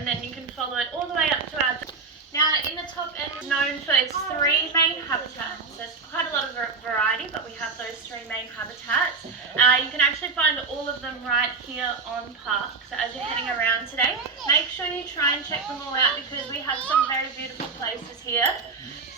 and then you can follow it all the way up to our... Now, in the top end, it's known for its 3 main habitats. There's quite a lot of variety, but we have those 3 main habitats. You can actually find all of them right here on Park. So as you're heading around today, make sure you try and check them all out because we have some very beautiful places here.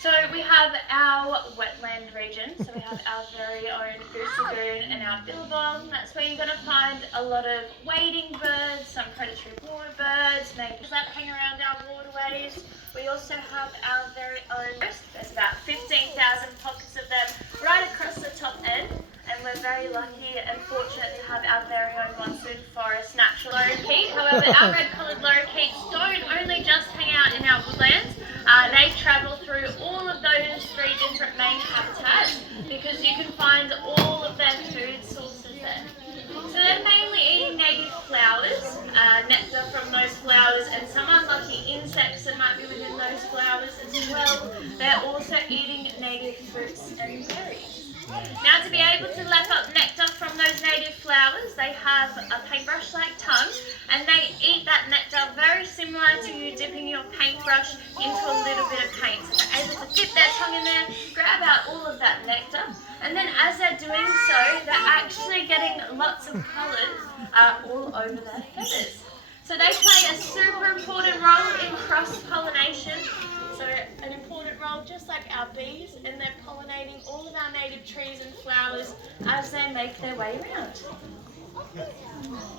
So we have our wetland region, so we have our very own goose lagoon and our billabong. That's where you're going to find a lot of wading birds, some predatory water birds, maybe that hang around our waterways. We also have our very own forest. There's about 15,000 pockets of them right across the top end, and we're very lucky and fortunate to have our very own monsoon forest natural lorikeet. However, our red-coloured lorikeets don't only just hang out in our woodlands. They travel through all of those 3 different main habitats because you can find all of their food sources there. So they're mainly eating native flowers, nectar from those flowers, and some unlucky insects that might be within those flowers as well. They're also eating native fruits and berries. Now, to be able to lap up nectar from those native flowers, they have a paintbrush-like tongue, and they eat that nectar very similar to you dipping your paintbrush into a little bit of paint. So they're able to dip their tongue in there, grab out all of that nectar, and then as they're doing so, they're actually getting lots of colours all over their feathers. So they play a super important role in cross-pollination. So an important role just like our bees, and they're pollinating all of our native trees and flowers as they make their way around.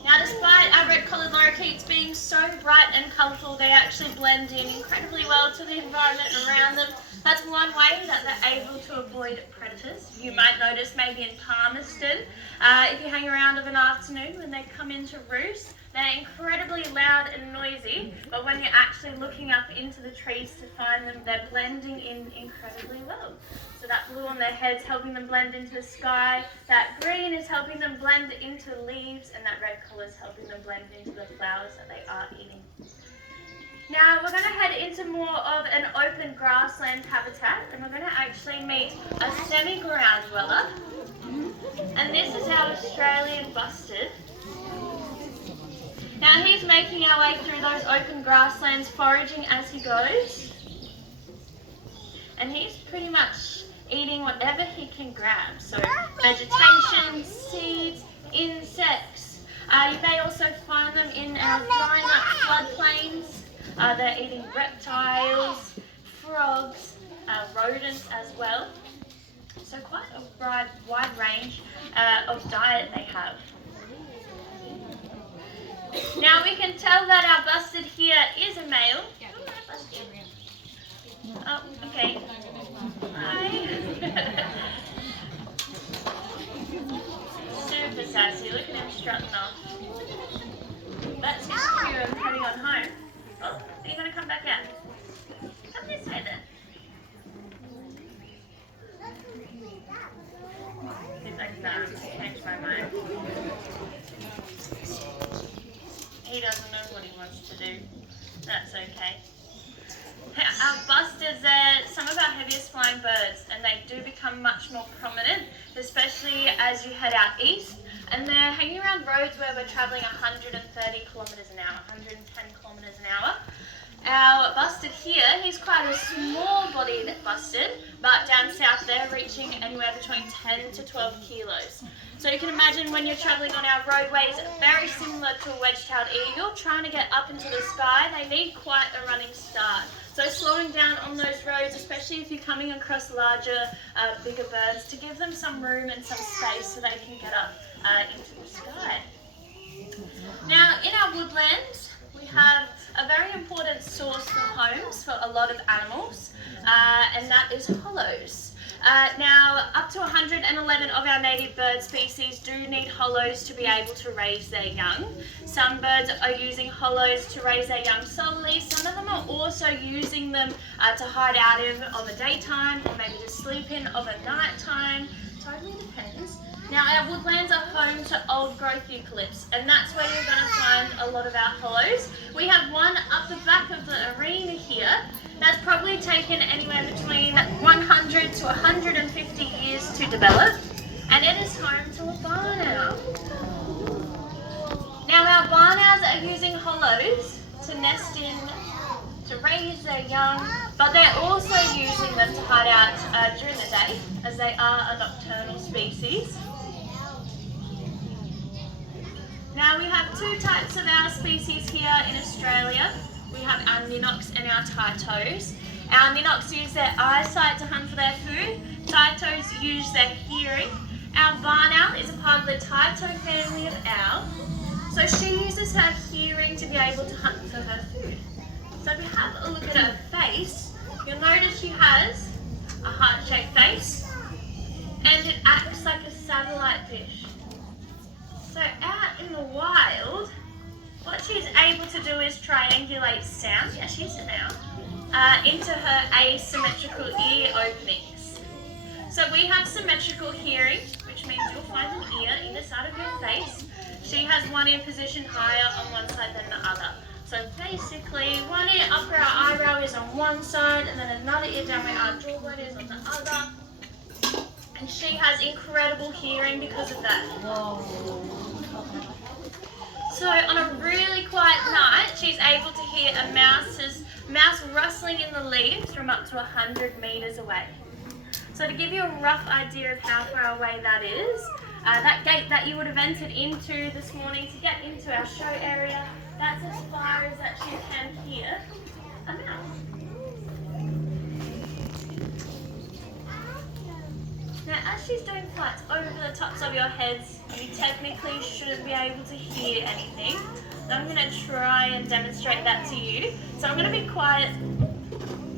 Now, despite our red-collared lorikeets being so bright and colourful, they actually blend in incredibly well to the environment around them. That's one way that they're able to avoid predators. You might notice maybe in Palmerston, if you hang around of an afternoon when they come into roost, they're incredibly loud and noisy, but when you're actually looking up into the trees to find them, they're blending in incredibly well. So that blue on their head's helping them blend into the sky, that green is helping them blend into leaves, and that red colour is helping them blend into the flowers that they are eating. Now we're going to head into more of an open grassland habitat, and we're going to actually meet a semi-ground dweller, and this is our Australian bustard. Now he's making our way through those open grasslands, foraging as he goes, and he's pretty much eating whatever he can grab, so vegetation, seeds, insects. You may also find them in our drying up floodplains. They're eating reptiles, frogs, rodents as well, so quite a wide range of diet they have. Now we can tell that our bustard here is a male. Oh, okay. Hi. Super sassy. Look at him strutting off. That's his cue of heading on home. Oh, are you going to come back out? Come this way then. He's like, nah, changed my mind. He doesn't know what he wants to do. That's okay. Our bustards are some of our heaviest flying birds, and they do become much more prominent, especially as you head out east. And they're hanging around roads where we're travelling 130 kilometres an hour, 110 kilometres an hour. Our bustard here, he's quite a small-bodied bustard, but down south they're reaching anywhere between 10 to 12 kilos. So you can imagine when you're travelling on our roadways, very similar to a wedge-tailed eagle, trying to get up into the sky, they need quite a running start. So slowing down on those roads, especially if you're coming across larger, bigger birds, to give them some room and some space so they can get up into the sky. Now, in our woodlands, we have a very important source for homes for a lot of animals, and that is hollows. Now, up to 111 of our native bird species do need hollows to be able to raise their young. Some birds are using hollows to raise their young solely. Some of them are also using them to hide out in of a daytime, or maybe to sleep in of a night time. Totally depends. Now, our woodlands are home to old growth eucalypts, and that's where you're going to find a lot of our hollows. We have one up the back of the arena here. That's probably taken anywhere between 100 to 150 years to develop, and it is home to a barn owl. Now, our barn owls are using hollows to nest in, to raise their young, but they're also using them to hide out during the day, as they are a nocturnal species. Now we have two types of our species here in Australia. We have our ninox and our taitos. Our ninox use their eyesight to hunt for their food. Taitos use their hearing. Our barn owl is a part of the taito family of owl. So she uses her hearing to be able to hunt for her food. So if you have a look at her face, you'll notice she has a heart-shaped face and it acts like a satellite dish. So out in the wild, what she's able to do is triangulate sound, yeah she's an owl, into her asymmetrical ear openings. So we have symmetrical hearing, which means you'll find an ear either side of your face. She has one ear positioned higher on one side than the other. So basically, one ear up where our eyebrow is on one side, and then another ear down where our jawbone is on the other. And she has incredible hearing because of that. So on a really quiet night, she's able to hear a mouse rustling in the leaves from up to 100 meters away. So to give you a rough idea of how far away that is, that gate that you would have entered into this morning to get into our show area, that's as far as that she can hear a mouse. Now, as she's doing flights over the tops of your heads, you technically shouldn't be able to hear anything. So I'm going to try and demonstrate that to you. So I'm going to be quiet.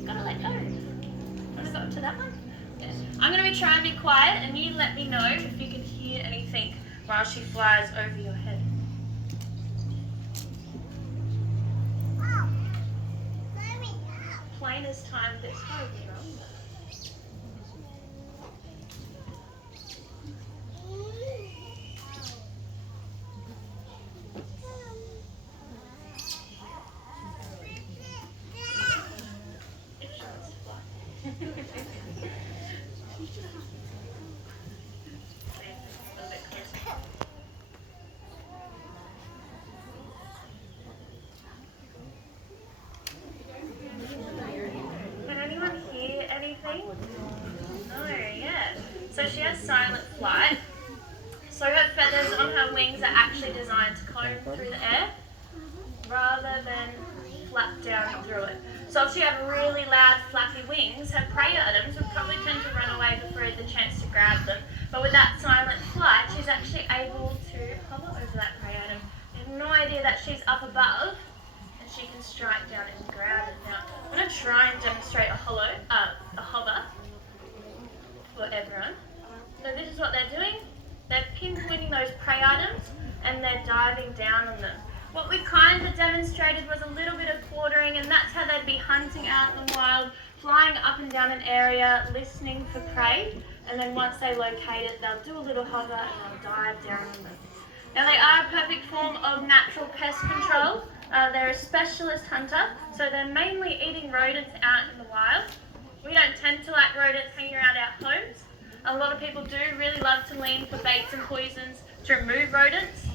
Gotta let go. Want to go up to that one? Yeah. I'm going to be trying to be quiet, and you let me know if you can hear anything while she flies over your head. Plain as time, but it's horribly wrong. Can anyone hear anything? No, yeah. So she has silent flight. So her feathers on her wings are actually designed to comb through the air rather than flap down through it. So if she had really loud flappy wings, her prey items would probably tend to run away before it had the chance to grab them. But with that silent flight, she's actually able to hover over that prey item. You have no idea that she's up above, and she can strike down and grab it. Now, I'm going to try and demonstrate a hover for everyone. So this is what they're doing. They're pinpointing those prey items, and they're diving down on them. What we kind of demonstrated was a little bit of quartering, and that's how they'd be hunting out in the wild, flying up and down an area, listening for prey, and then once they locate it, they'll do a little hover and they'll dive down on them. Now they are a perfect form of natural pest control. They're a specialist hunter, so they're mainly eating rodents out in the wild. We don't tend to like rodents hanging around our homes. A lot of people do really love to lean for baits and poisons to remove rodents.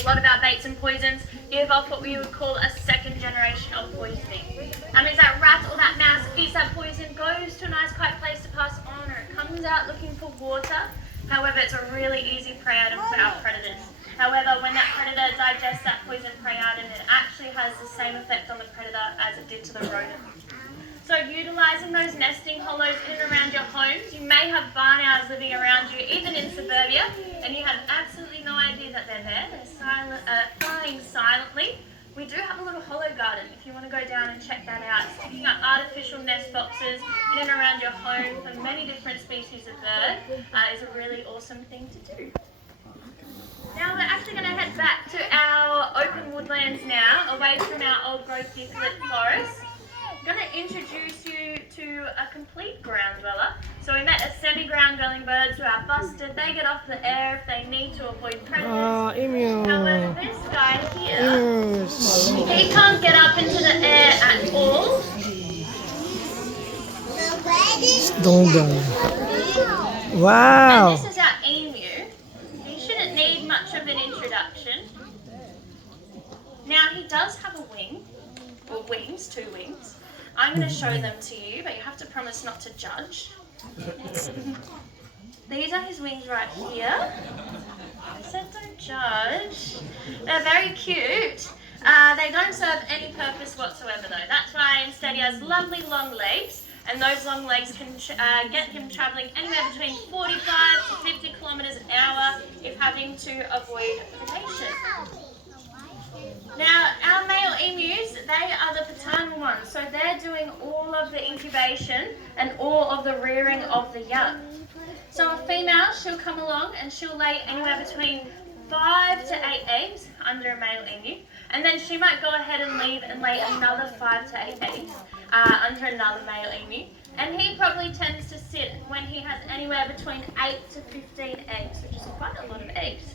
A lot of our baits and poisons give off what we would call a second generation of poisoning. That means that rat or that mouse eats that poison, goes to a nice quiet place to pass on, or it comes out looking for water. However, it's a really easy prey item for our predators. However, when that predator digests that poison prey item, it actually has the same effect on the predator as it did to the rodent. So utilising those nesting hollows in and around your homes, you may have barn owls living around you, even in suburbia, and you have absolutely no idea that they're there. They're flying silently. We do have a little hollow garden if you want to go down and check that out. Sticking up artificial nest boxes in and around your home for many different species of bird is a really awesome thing to do. Now we're actually going to head back to our open woodlands now, away from our old growth eucalypt forest. I'm going to introduce you to a complete ground dweller. So we met a semi-ground dwelling birds who are busted. They get off the air if they need to avoid predators. However, this guy here, he can't get up into the air at all. Wow. And this is our emu. He shouldn't need much of an introduction. Now he does have a wing. or wings, 2 wings. I'm going to show them to you, but you have to promise not to judge. These are his wings right here. I said don't judge. They're very cute. They don't serve any purpose whatsoever though. That's why instead he has lovely long legs, and those long legs can get him travelling anywhere between 45 to 50 kilometres an hour if having to avoid predation. Now, our male emus, they are the paternal ones, so they're doing all of the incubation and all of the rearing of the young. So a female, she'll come along and she'll lay anywhere between 5 to 8 eggs under a male emu, and then she might go ahead and leave and lay another 5 to 8 eggs under another male emu. And he probably tends to sit when he has anywhere between 8 to 15 eggs, which is quite a lot of eggs.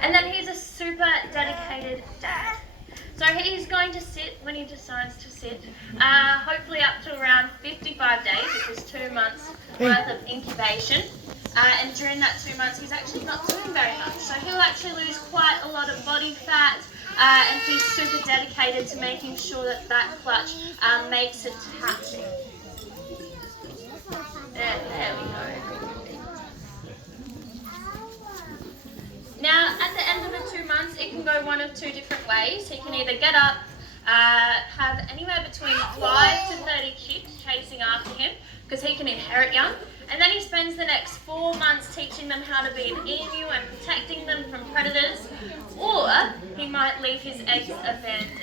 And then he's a super dedicated dad. So he's going to sit when he decides to sit, hopefully up to around 55 days, which is 2 months worth of incubation. And during that 2 months, he's actually not doing very much. So he'll actually lose quite a lot of body fat, and he's super dedicated to making sure that that clutch makes it happy. There we go. Now, at the end of the 2 months, it can go one of 2 different ways. He can either get up, have anywhere between 5 to 30 chicks chasing after him, because he can inherit young, and then he spends the next 4 months teaching them how to be an emu and protecting them from predators, or he might leave his eggs abandoned.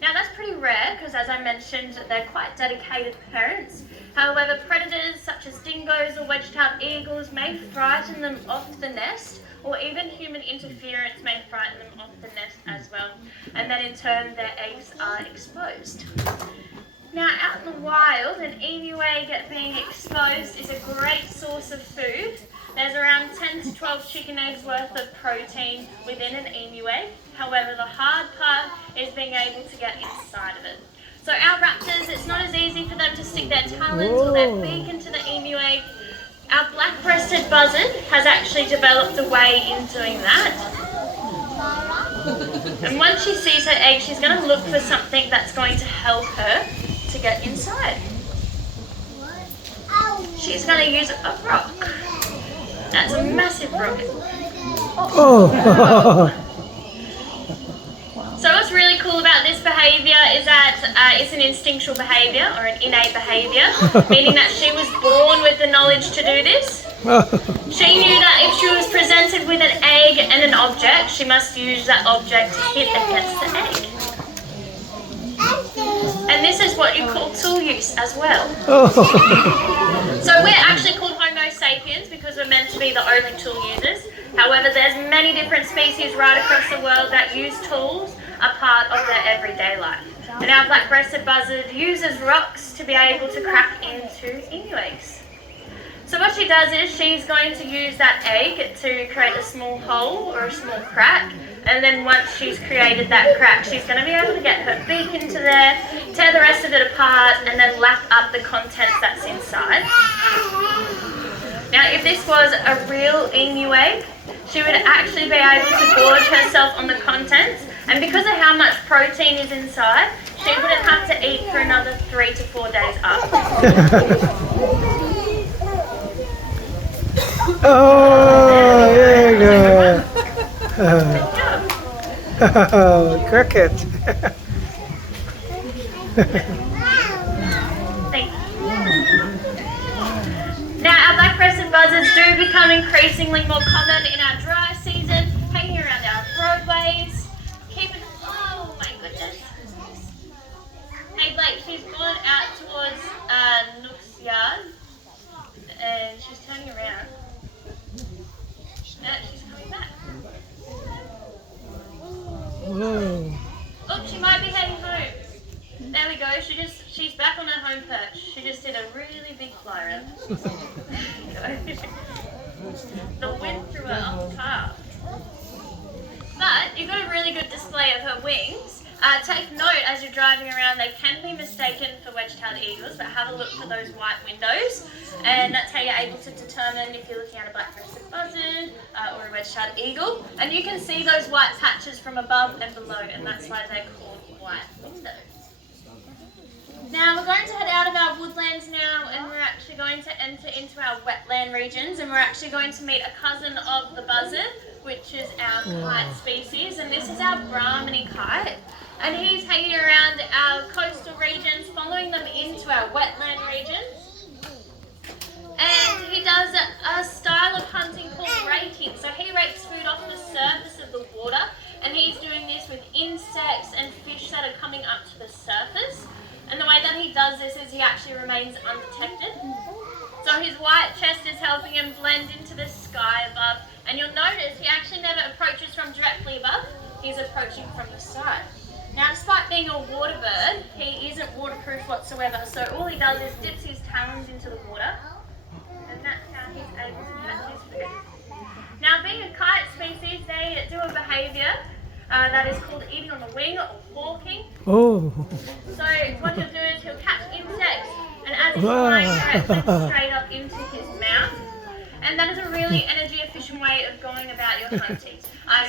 Now that's pretty rare because, as I mentioned, they're quite dedicated parents. However, predators such as dingoes or wedge-tailed eagles may frighten them off the nest, or even human interference may frighten them off the nest as well, and then in turn their eggs are exposed. Now, out in the wild, an emu egg being exposed is a great source of food. There's around 10 to 12 chicken eggs worth of protein within an emu egg. However, the hard part is being able to get inside of it. So our raptors, it's not as easy for them to stick their talons or their beak into the emu egg. Our black-breasted buzzard has actually developed a way in doing that. And once she sees her egg, she's going to look for something that's going to help her to get inside. She's going to use a rock. That's a massive rock. Oh. So what's really cool about this behaviour is that it's an instinctual behaviour or an innate behaviour, meaning that she was born with the knowledge to do this. She knew that if she was presented with an egg and an object, she must use that object to hit against the egg. And this is what you call tool use as well. So we're actually called Homo sapiens because we're meant to be the only tool users. However, there's many different species right across the world that use tools a part of their everyday life. And our black-breasted buzzard uses rocks to be able to crack into emu eggs. So what she does is she's going to use that egg to create a small hole or a small crack, and then once she's created that crack, she's going to be able to get her beak into there, tear the rest of it apart, and then lap up the contents that's inside. Now, if this was a real emu egg, she would actually be able to gorge herself on the contents, and because of how much protein is inside, she wouldn't have to eat for another 3 to 4 days after. Oh, there you go. Oh, cricket. Thank you. Now, our black-breasted buzzards do become increasingly more common in our dry season, hanging around our roadways, keeping... Oh my goodness. Hey Blake, she's gone out towards Nook's yard, and she's turning around. She's coming back. Whoa. Oh, she might be heading home. There we go. She's back on her home perch. She just did a really big fly around. The wind threw her off the path. But you've got a really good display of her wings. Take note as you're driving around, they can be mistaken for wedge-tailed eagles, but have a look for those white windows, and that's how you're able to determine if you're looking at a black-breasted buzzard or a wedge-tailed eagle. And you can see those white patches from above and below, and that's why they're called white windows. actually going to enter into our wetland regions, and we're actually going to meet a cousin of the buzzard, which is our kite species, and this is our Brahminy kite. And he's hanging around our coastal regions, following them into our wetland regions. And he does a style of hunting called raking. So he rakes food off the surface of the water, and he's doing this with insects and fish that are coming up to the surface. And the way that he does this is he actually remains undetected. So his white chest is helping him blend into the sky above. And you'll notice he actually never approaches from directly above, he's approaching from the side. Now, despite being a water bird, he isn't waterproof whatsoever. So all he does is dips his talons into the water, and that's how he's able to catch his food. Now, being a kite species, they do a behaviour that is called eating on the wing or hawking. Oh. So what he'll do is he'll catch insects, and as he's flying, direct them straight up into his mouth. And that is a really energy efficient way of going about your hunting.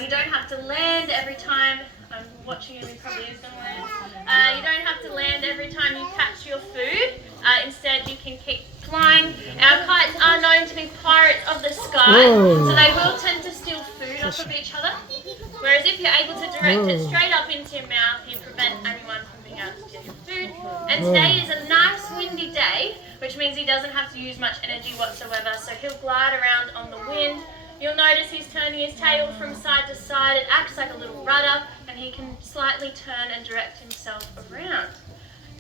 You don't have to land every time. I'm watching him, he probably is going to land. You don't have to land every time you catch your food. Instead, you can keep flying. Our kites are known to be pirates of the sky, so they will tend to steal food off of each other. Whereas if you're able to direct it straight up into your mouth, you prevent anyone from being able to steal your food. And today is a nice windy day, which means he doesn't have to use much energy whatsoever. So he'll glide around on the wind. You'll notice he's turning his tail from side to side. It acts like a little rudder, and he can slightly turn and direct himself around.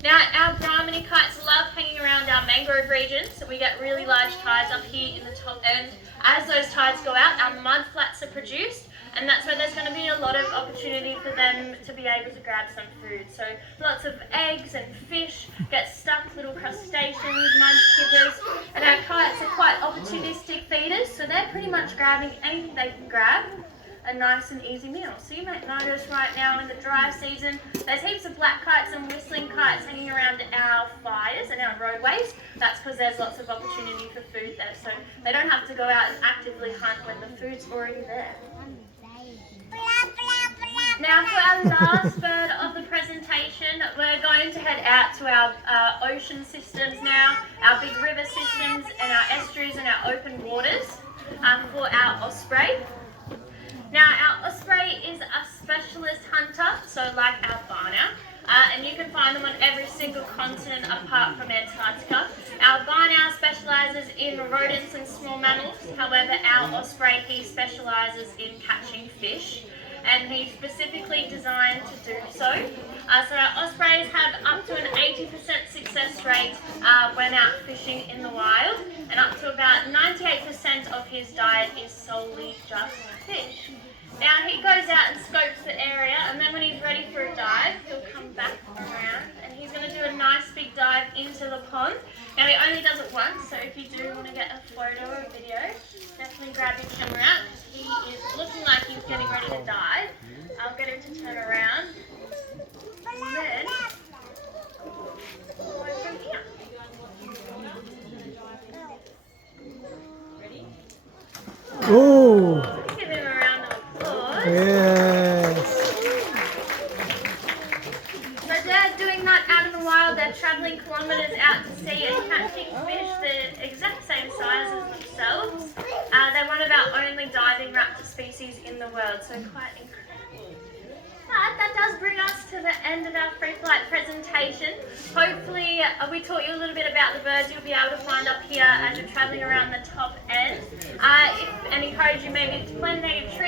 Now, our Brahminy kites love hanging around our mangrove regions, so we get really large tides up here in the top end. As those tides go out, our mud flats are produced, and that's where there's going to be a lot of opportunity for them to be able to grab some food. So lots of eggs and fish get stuck, little crustaceans, mud skippers, and our kites are quite opportunistic feeders, so they're pretty much grabbing anything they can grab. A nice and easy meal. So you might notice right now in the dry season, there's heaps of black kites and whistling kites hanging around our fires and our roadways. That's because there's lots of opportunity for food there. So they don't have to go out and actively hunt when the food's already there. Now for our last bird of the presentation, we're going to head out to our ocean systems now, our big river systems and our estuaries and our open waters for our osprey. Now, our osprey is a specialist hunter, so like our barn owl, and you can find them on every single continent apart from Antarctica. Our barn owl specialises in rodents and small mammals. However, our osprey, he specialises in catching fish, and he's specifically designed to do so. So our ospreys have up to an 80% success rate when out fishing in the wild, and up to about 98% of his diet is solely just fish. Now he goes out and scopes the area, and then when he's ready for a dive, he'll come back around, and he's going to do a nice big dive into the pond. Now he only does it once, so if you do want to get a photo or a video, definitely grab your camera out, because he is looking like he's getting ready to dive. I'll get him to turn around, and then go from here. Ready? Oh. Give him a round of applause. Yes. So they're doing that out in the wild. They're travelling kilometres out to sea and catching fish the exact same size as themselves. They're one of our only diving raptor species in the world, so quite incredible. But that does bring us to the end of our free flight presentation. Hopefully we taught you a little bit about the birds you'll be able to find up here as you're travelling around the top end. And encourage you maybe to plan a trip